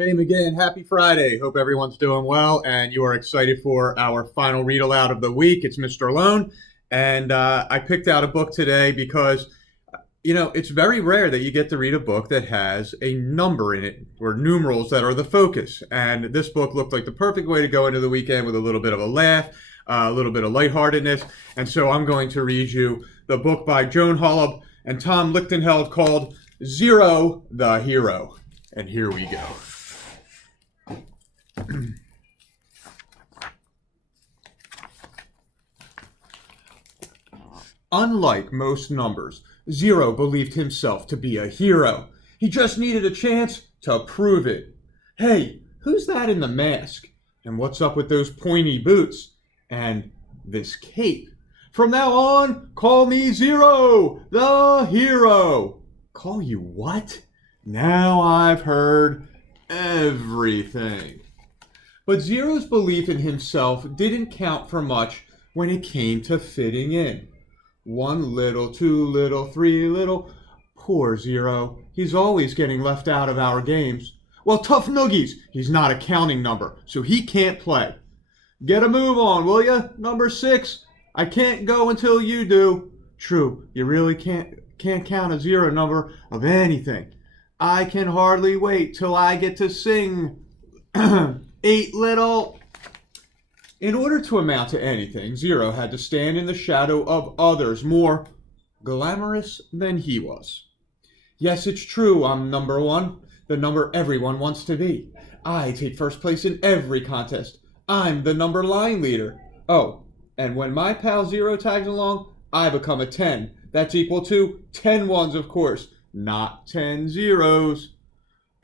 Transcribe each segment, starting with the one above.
Hey, McGinn, happy Friday. Hope everyone's doing well and you are excited for our final read aloud of the week. It's Mr. Lohn. And I picked out a book today because, it's very rare that you get to read a book that has a number in it or numerals that are the focus. And this book looked like the perfect way to go into the weekend with a little bit of a laugh, a little bit of lightheartedness. And so I'm going to read you the book by Joan Holub and Tom Lichtenheld called Zero the Hero. And here we go. Unlike most numbers, Zero believed himself to be a hero. He just needed a chance to prove it. Hey, who's that in the mask? And what's up with those pointy boots? And this cape? From now on, call me Zero, the hero. Call you what? Now I've heard everything. But Zero's belief in himself didn't count for much when it came to fitting in. One little, two little, three little. Poor Zero. He's always getting left out of our games. Well, tough noogies. He's not a counting number, so he can't play. Get a move on, will ya? Number 6. I can't go until you do. True, you really can't count a zero number of anything. I can hardly wait till I get to sing. 8 little. In order to amount to anything, Zero had to stand in the shadow of others more glamorous than he was. Yes, it's true, I'm number 1, the number everyone wants to be. I take first place in every contest. I'm the number line leader. Oh, and when my pal Zero tags along, I become a 10. That's equal to 10 ones, of course, not 10 zeros.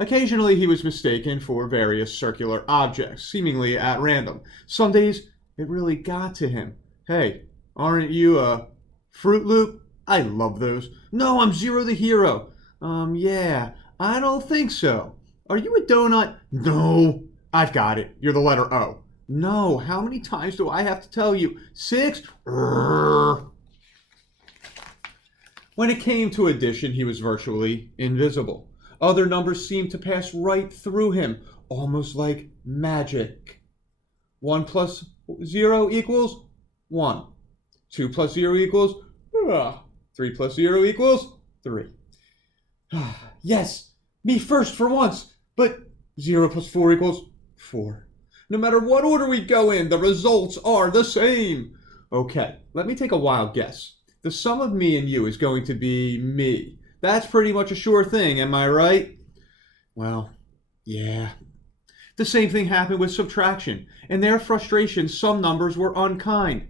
Occasionally he was mistaken for various circular objects, seemingly at random. Some days it really got to him. Hey, aren't you a Fruit Loop? I love those. No, I'm Zero the hero. Yeah, I don't think so. Are you a donut? No, I've got it. You're the letter O. No, how many times do I have to tell you? 6? When it came to addition, he was virtually invisible. Other numbers seemed to pass right through him, almost like magic. 1 plus 0 equals 1. 2 plus 0 equals 3 plus 0 equals 3. Yes, me first for once, but 0 plus 4 equals 4. No matter what order we go in, the results are the same. Okay, let me take a wild guess. The sum of me and you is going to be me. That's pretty much a sure thing, am I right? Well, yeah. The same thing happened with subtraction. In their frustration, some numbers were unkind.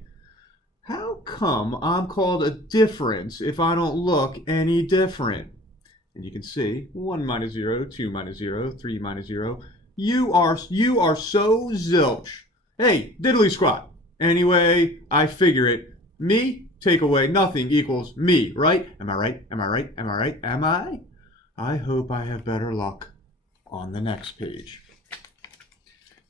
How come I'm called a difference if I don't look any different? And you can see 1 minus 0, 2 minus 0, 3 minus 0. You are so zilch. Hey, diddly squat. Anyway, I figure it. Me, take away nothing equals me, right? Am I right? Am I right? Am I right? Am I? I hope I have better luck on the next page.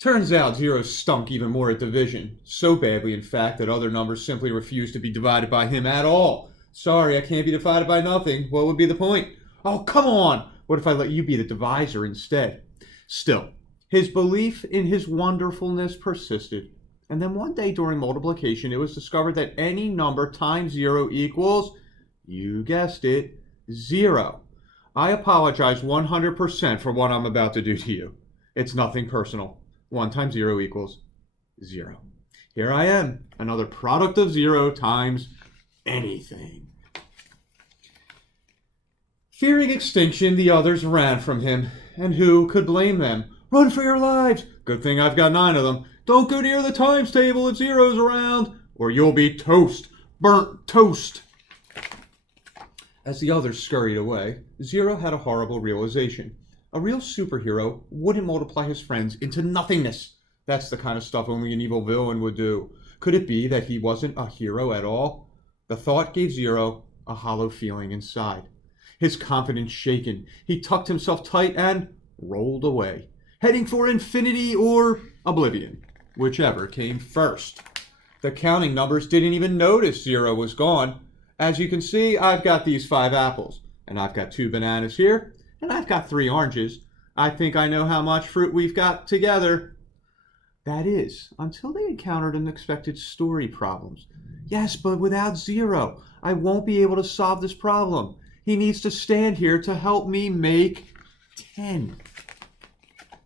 Turns out Zero stunk even more at division. So badly, in fact, that other numbers simply refused to be divided by him at all. Sorry, I can't be divided by nothing. What would be the point? Oh, come on! What if I let you be the divisor instead? Still, his belief in his wonderfulness persisted. And then one day during multiplication, it was discovered that any number times 0 equals, you guessed it, 0. I apologize 100% for what I'm about to do to you. It's nothing personal. 1 times 0 equals 0. Here I am, another product of 0 times anything. Fearing extinction, the others ran from him. And who could blame them? Run for your lives! Good thing I've got 9 of them. Don't go near the times table if Zero's around, or you'll be toast. Burnt toast. As the others scurried away, Zero had a horrible realization. A real superhero wouldn't multiply his friends into nothingness. That's the kind of stuff only an evil villain would do. Could it be that he wasn't a hero at all? The thought gave Zero a hollow feeling inside. His confidence shaken, he tucked himself tight and rolled away, heading for infinity or oblivion, whichever came first. The counting numbers didn't even notice 0 was gone. As you can see, I've got these 5 apples, and I've got 2 bananas here, and I've got 3 oranges. I think I know how much fruit we've got together. That is, until they encountered unexpected story problems. Yes, but without Zero, I won't be able to solve this problem. He needs to stand here to help me make 10.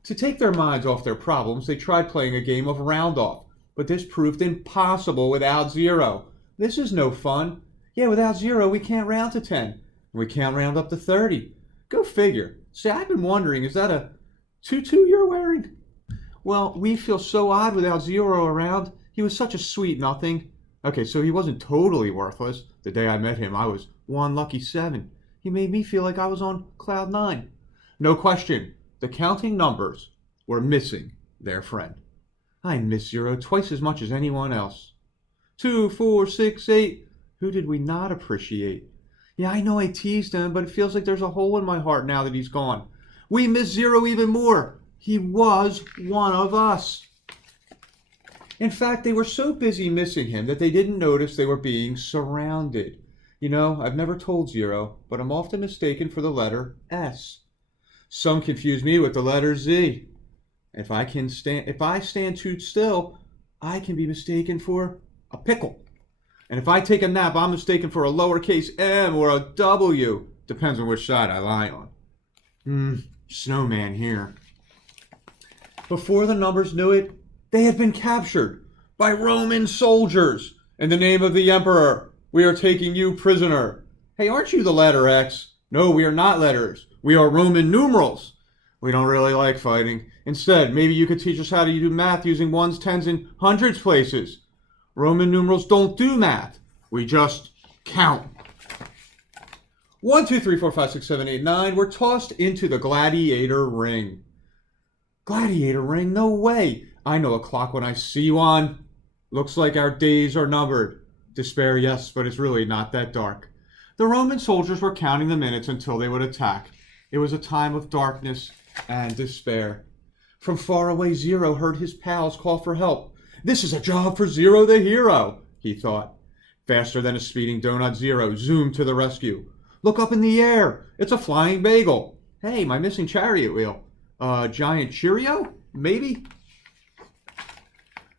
To take their minds off their problems, they tried playing a game of round off, but this proved impossible without Zero. This is no fun. Yeah, without Zero, we can't round to 10. We can't round up to 30. Go figure. Say, I've been wondering, is that a tutu you're wearing? Well, we feel so odd without Zero around. He was such a sweet nothing. Okay, so he wasn't totally worthless. The day I met him, I was one lucky 7. He made me feel like I was on cloud 9. No question, the counting numbers were missing their friend. I miss Zero twice as much as anyone else. 2, 4, 6, 8. Who did we not appreciate? Yeah, I know I teased him, but it feels like there's a hole in my heart now that he's gone. We miss Zero even more. He was one of us. In fact, they were so busy missing him that they didn't notice they were being surrounded. You know, I've never told Zero, but I'm often mistaken for the letter S. Some confuse me with the letter Z. If I stand too still, I can be mistaken for a pickle. And if I take a nap, I'm mistaken for a lowercase m or a W. Depends on which side I lie on. Snowman here. Before the numbers knew it, they had been captured by Roman soldiers. In the name of the Emperor, we are taking you prisoner. Hey, aren't you the letter X? No, we are not letters. We are Roman numerals. We don't really like fighting. Instead, maybe you could teach us how to do math using ones, tens, and hundreds places. Roman numerals don't do math. We just count. 1, 2, 3, 4, 5, 6, 7, 8, 9 were tossed into the gladiator ring. Gladiator ring? No way. I know a clock when I see one. Looks like our days are numbered. Despair, yes, but it's really not that dark. The Roman soldiers were counting the minutes until they would attack. It was a time of darkness and despair. From far away, Zero heard his pals call for help. This is a job for Zero the hero, he thought. Faster than a speeding donut, Zero zoomed to the rescue. Look up in the air. It's a flying bagel. Hey, my missing chariot wheel. Giant Cheerio? Maybe?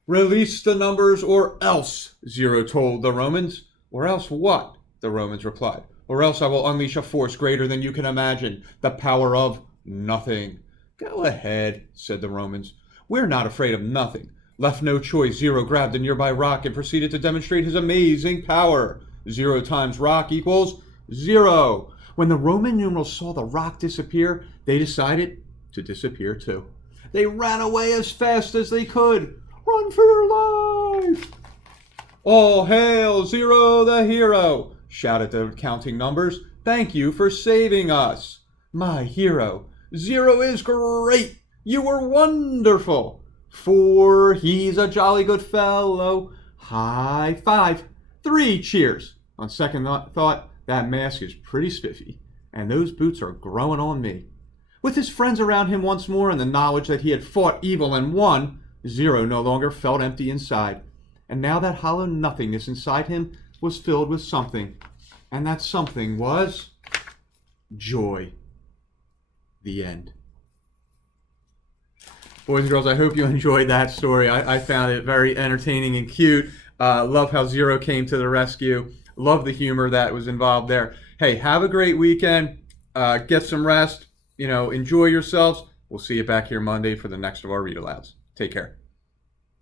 Release the numbers or else, Zero told the Romans. Or else what? The Romans replied. Or else I will unleash a force greater than you can imagine. The power of nothing. Go ahead, said the Romans. We're not afraid of nothing. Left no choice, Zero grabbed a nearby rock and proceeded to demonstrate his amazing power. 0 times rock equals 0. When the Roman numerals saw the rock disappear, they decided to disappear too. They ran away as fast as they could. Run for your life! All hail Zero the hero, shouted the counting numbers. Thank you for saving us. My hero, Zero is great. You were wonderful. For he's a jolly good fellow. High 5. 3 cheers. On second thought, that mask is pretty spiffy, and those boots are growing on me. With his friends around him once more and the knowledge that he had fought evil and won, Zero no longer felt empty inside. And now that hollow nothingness inside him was filled with something. And that something was joy. The end. Boys and girls, I hope you enjoyed that story. I found it very entertaining and cute. Love how Zero came to the rescue. Love the humor that was involved there. Hey, have a great weekend. Get some rest. Enjoy yourselves. We'll see you back here Monday for the next of our read-alouds. Take care.